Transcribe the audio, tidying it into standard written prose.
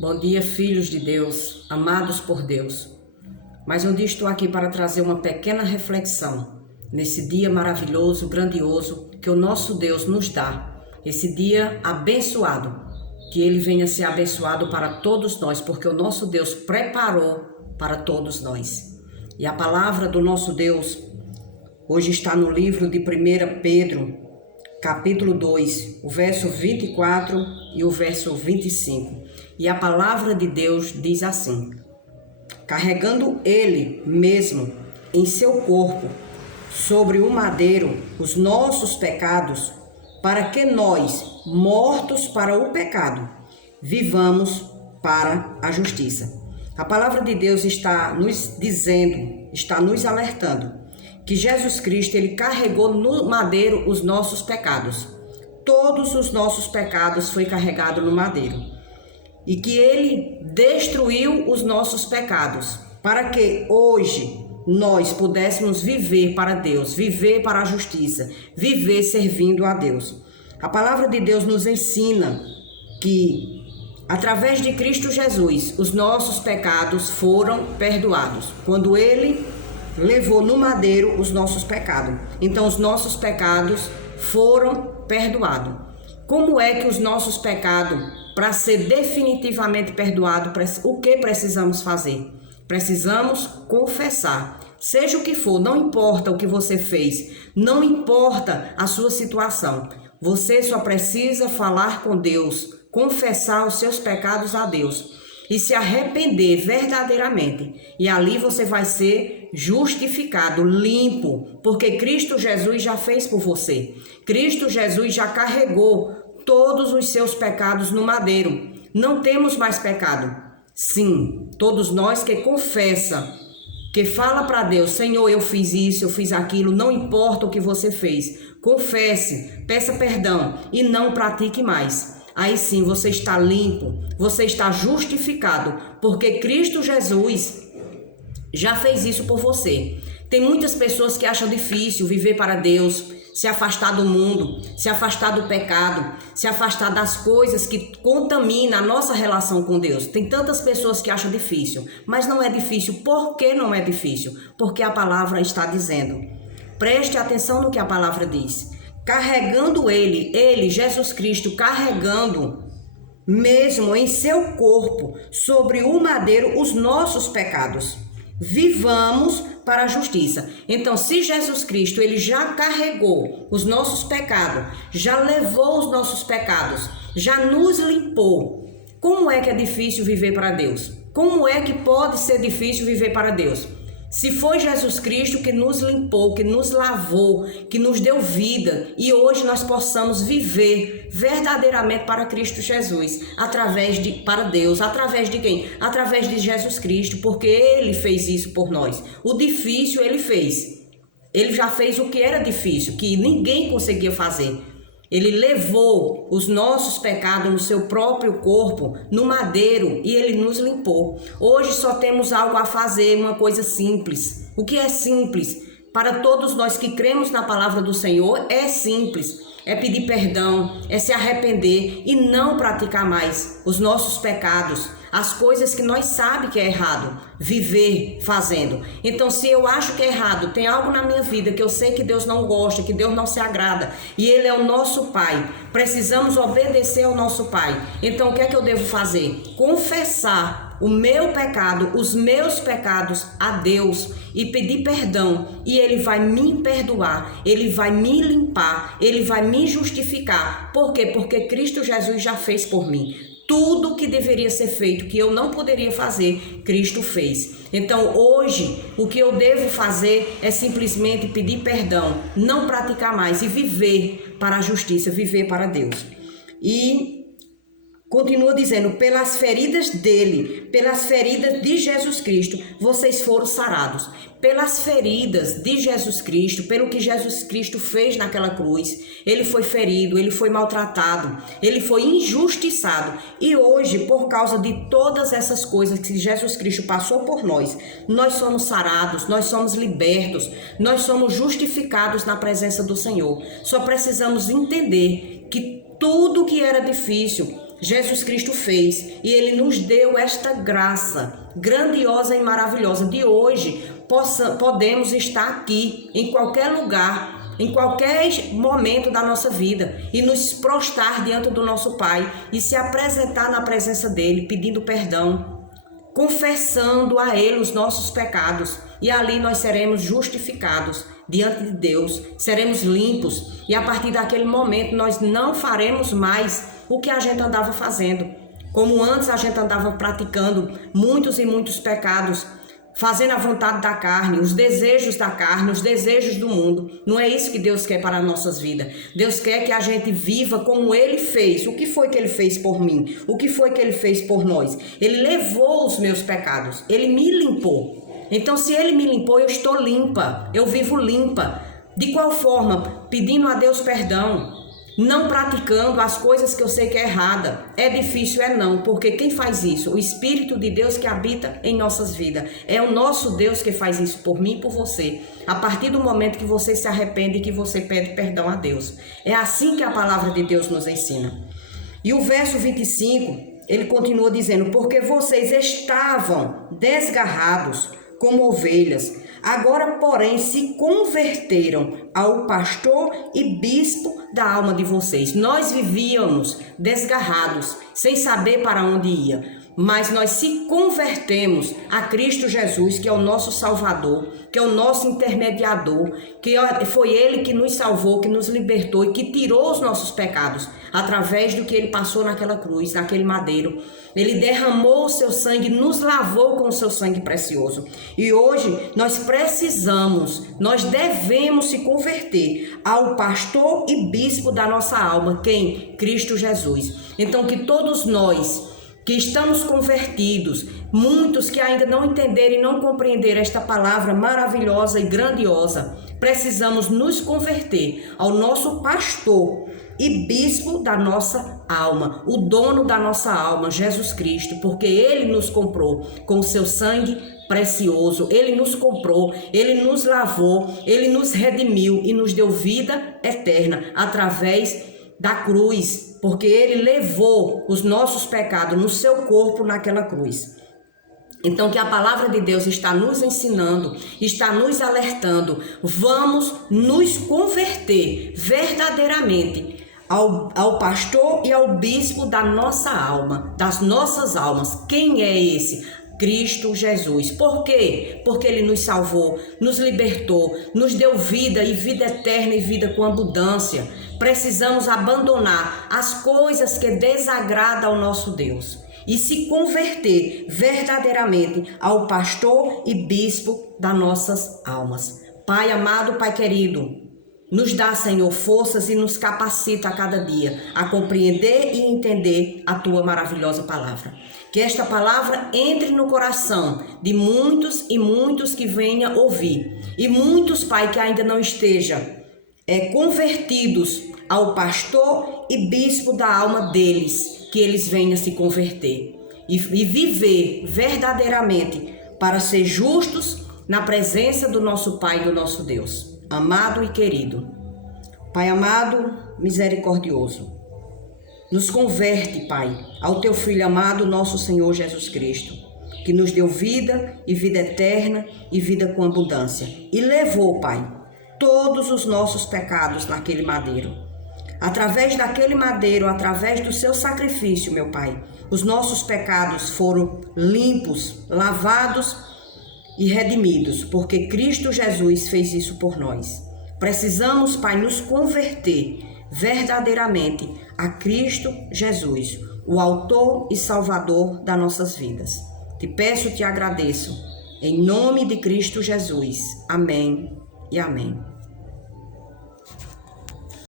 Bom dia, filhos de Deus, amados por Deus. Mais um dia estou aqui para trazer uma pequena reflexão nesse dia maravilhoso, grandioso que o nosso Deus nos dá. Esse dia abençoado, que ele venha ser abençoado para todos nós, porque o nosso Deus preparou para todos nós. E a palavra do nosso Deus hoje está no livro de 1 Pedro, capítulo 2, o verso 24 e o verso 25. E a palavra de Deus diz assim: carregando ele mesmo em seu corpo sobre o madeiro os nossos pecados, para que nós, mortos para o pecado, vivamos para a justiça. A palavra de Deus está nos dizendo, está nos alertando que Jesus Cristo, ele carregou no madeiro os nossos pecados. Todos os nossos pecados foi carregado no madeiro. E que ele destruiu os nossos pecados, para que hoje nós pudéssemos viver para Deus, viver para a justiça, viver servindo a Deus. A palavra de Deus nos ensina que, através de Cristo Jesus, os nossos pecados foram perdoados. Quando ele levou no madeiro os nossos pecados. Então, os nossos pecados foram perdoados. Como é que os nossos pecados, para ser definitivamente perdoado, o que precisamos fazer? Precisamos confessar. Seja o que for, não importa o que você fez, não importa a sua situação. Você só precisa falar com Deus, confessar os seus pecados a Deus e se arrepender verdadeiramente. E ali você vai ser justificado, limpo, porque Cristo Jesus já fez por você. Cristo Jesus já carregou todos os seus pecados no madeiro. Não temos mais pecado. Sim, todos nós que confessa, que fala para Deus: Senhor, eu fiz isso, eu fiz aquilo, não importa o que você fez. Confesse, peça perdão e não pratique mais. Aí sim você está limpo, você está justificado, porque Cristo Jesus já fez isso por você. Tem muitas pessoas que acham difícil viver para Deus, se afastar do mundo, se afastar do pecado, se afastar das coisas que contaminam a nossa relação com Deus. Tem tantas pessoas que acham difícil, mas não é difícil. Por que não é difícil? Porque a palavra está dizendo. Preste atenção no que a palavra diz. Carregando ele, Jesus Cristo, carregando mesmo em seu corpo sobre o madeiro os nossos pecados. Vivamos para a justiça. Então, se Jesus Cristo, ele já carregou os nossos pecados, já levou os nossos pecados, já nos limpou, como é que é difícil viver para Deus? Como é que pode ser difícil viver para Deus? Se foi Jesus Cristo que nos limpou, que nos lavou, que nos deu vida, e hoje nós possamos viver verdadeiramente para Cristo Jesus, para Deus, através de quem? Através de Jesus Cristo, porque ele fez isso por nós. O difícil ele fez. Ele já fez o que era difícil, que ninguém conseguia fazer. Ele levou os nossos pecados no seu próprio corpo, no madeiro, e ele nos limpou. Hoje só temos algo a fazer, uma coisa simples. O que é simples? Para todos nós que cremos na palavra do Senhor, é simples. É pedir perdão, é se arrepender e não praticar mais os nossos pecados, as coisas que nós sabemos que é errado, viver fazendo. Então, se eu acho que é errado, tem algo na minha vida que eu sei que Deus não gosta, que Deus não se agrada, e Ele é o nosso Pai, precisamos obedecer ao nosso Pai. Então, o que é que eu devo fazer? Confessar o meu pecado, os meus pecados a Deus e pedir perdão, e Ele vai me perdoar, Ele vai me limpar, Ele vai me justificar. Por quê? Porque Cristo Jesus já fez por mim. Tudo que deveria ser feito, que eu não poderia fazer, Cristo fez. Então, hoje, o que eu devo fazer é simplesmente pedir perdão, não praticar mais e viver para a justiça, viver para Deus. E continua dizendo: pelas feridas dele, pelas feridas de Jesus Cristo, vocês foram sarados. Pelas feridas de Jesus Cristo, pelo que Jesus Cristo fez naquela cruz, ele foi ferido, ele foi maltratado, ele foi injustiçado. E hoje, por causa de todas essas coisas que Jesus Cristo passou por nós, nós somos sarados, nós somos libertos, nós somos justificados na presença do Senhor. Só precisamos entender que tudo que era difícil, Jesus Cristo fez e Ele nos deu esta graça grandiosa e maravilhosa de hoje podemos estar aqui em qualquer lugar, em qualquer momento da nossa vida e nos prostrar diante do nosso Pai e se apresentar na presença dEle pedindo perdão, confessando a Ele os nossos pecados e ali nós seremos justificados diante de Deus, seremos limpos e a partir daquele momento nós não faremos mais o que a gente andava fazendo. Como antes a gente andava praticando muitos e muitos pecados, fazendo a vontade da carne, os desejos da carne, os desejos do mundo. Não é isso que Deus quer para as nossas vidas. Deus quer que a gente viva como Ele fez. O que foi que Ele fez por mim? O que foi que Ele fez por nós? Ele levou os meus pecados. Ele me limpou. Então, se Ele me limpou, eu estou limpa. Eu vivo limpa. De qual forma? Pedindo a Deus perdão. Não praticando as coisas que eu sei que é errada. É difícil, é não, porque quem faz isso? O Espírito de Deus que habita em nossas vidas. É o nosso Deus que faz isso por mim e por você. A partir do momento que você se arrepende e que você pede perdão a Deus. É assim que a palavra de Deus nos ensina. E o verso 25, ele continua dizendo: porque vocês estavam desgarrados como ovelhas, agora, porém, se converteram ao pastor e bispo da alma de vocês. Nós vivíamos desgarrados, sem saber para onde ia, mas nós se convertemos a Cristo Jesus, que é o nosso Salvador, que é o nosso intermediador, que foi Ele que nos salvou, que nos libertou e que tirou os nossos pecados, através do que Ele passou naquela cruz, naquele madeiro. Ele derramou o seu sangue, nos lavou com o seu sangue precioso. E hoje nós precisamos, nós devemos se converter ao pastor e bispo da nossa alma, quem? Cristo Jesus. Então que todos nós que estamos convertidos, muitos que ainda não entenderam e não compreenderam esta palavra maravilhosa e grandiosa, precisamos nos converter ao nosso pastor e bispo da nossa alma, o dono da nossa alma, Jesus Cristo, porque Ele nos comprou com o seu sangue precioso, Ele nos comprou, Ele nos lavou, Ele nos redimiu e nos deu vida eterna através da cruz, porque Ele levou os nossos pecados no seu corpo naquela cruz. Então que a palavra de Deus está nos ensinando, está nos alertando, vamos nos converter verdadeiramente ao pastor e ao bispo da nossa alma, das nossas almas. Quem é esse? Cristo Jesus. Por quê? Porque Ele nos salvou, nos libertou, nos deu vida e vida eterna e vida com abundância. Precisamos abandonar as coisas que desagradam ao nosso Deus e se converter verdadeiramente ao pastor e bispo das nossas almas. Pai amado, Pai querido, nos dá, Senhor, forças e nos capacita a cada dia a compreender e entender a Tua maravilhosa palavra. Que esta palavra entre no coração de muitos e muitos que venham ouvir. E muitos, Pai, que ainda não estejam convertidos ao pastor e bispo da alma deles, que eles venham se converter e viver verdadeiramente para ser justos na presença do nosso Pai e do nosso Deus. Amado e querido, Pai amado, misericordioso, nos converte, Pai, ao Teu Filho amado, nosso Senhor Jesus Cristo, que nos deu vida e vida eterna e vida com abundância. E levou, Pai, todos os nossos pecados naquele madeiro. Através daquele madeiro, através do Seu sacrifício, meu Pai, os nossos pecados foram limpos, lavados e redimidos, porque Cristo Jesus fez isso por nós. Precisamos, Pai, nos converter verdadeiramente a Cristo Jesus, o autor e salvador das nossas vidas. Te peço, te agradeço, em nome de Cristo Jesus. Amém e amém.